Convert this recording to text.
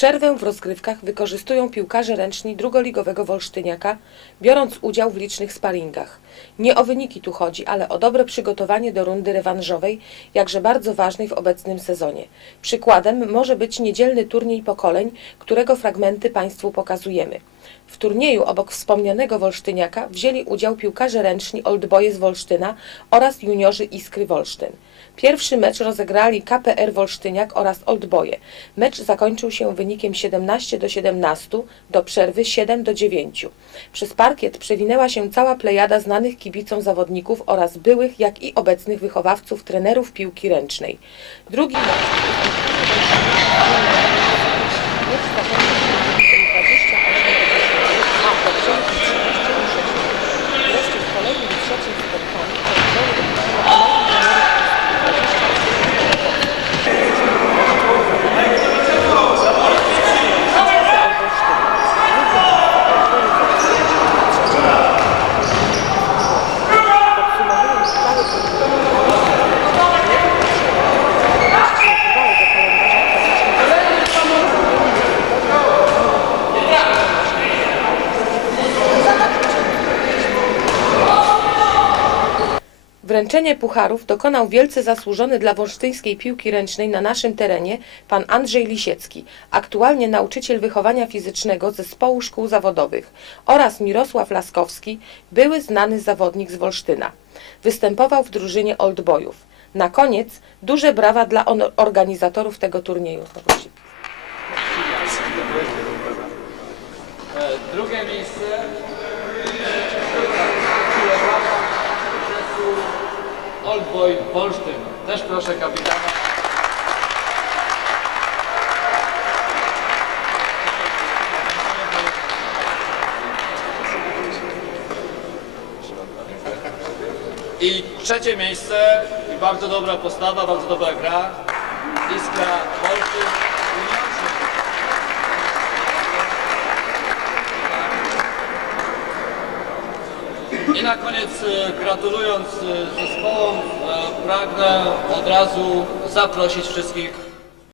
Przerwę w rozgrywkach wykorzystują piłkarze ręczni drugoligowego Wolsztyniaka, biorąc udział w licznych sparingach. Nie o wyniki tu chodzi, ale o dobre przygotowanie do rundy rewanżowej, jakże bardzo ważnej w obecnym sezonie. Przykładem może być niedzielny turniej pokoleń, którego fragmenty Państwu pokazujemy. W turnieju obok wspomnianego Wolsztyniaka wzięli udział piłkarze ręczni Oldboye z Wolsztyna oraz juniorzy Iskry Wolsztyn. Pierwszy mecz rozegrali KPR Wolsztyniak oraz Oldboye. Mecz zakończył się wynikiem 17 do 17, do przerwy 7 do 9. Przez parkiet przewinęła się cała plejada znanych kibicom zawodników oraz byłych, jak i obecnych wychowawców, trenerów piłki ręcznej. Drugi mecz Mecz zakończył się wynikiem 28 a do przerwy 36 Wreszcie w kolejnym trzecim spotkaniu Oldboye pokonali trenerów Podsumowując cały Wręczenie pucharów dokonał wielce zasłużony dla wolsztyńskiej piłki ręcznej na naszym terenie pan Andrzej Lisiecki, aktualnie nauczyciel wychowania fizycznego zespołu szkół zawodowych oraz Mirosław Laskowski, były znany zawodnik z Wolsztyna. Występował w drużynie Oldboyów. Na koniec duże brawa dla organizatorów tego turnieju. Drugie miejsce Oldboy Wolsztyn. Też proszę kapitana. I trzecie miejsce i bardzo dobra postawa, bardzo dobra gra. Iskra juniorzy. I na koniec e, gratulując e, zespołom, e, pragnę od razu zaprosić wszystkich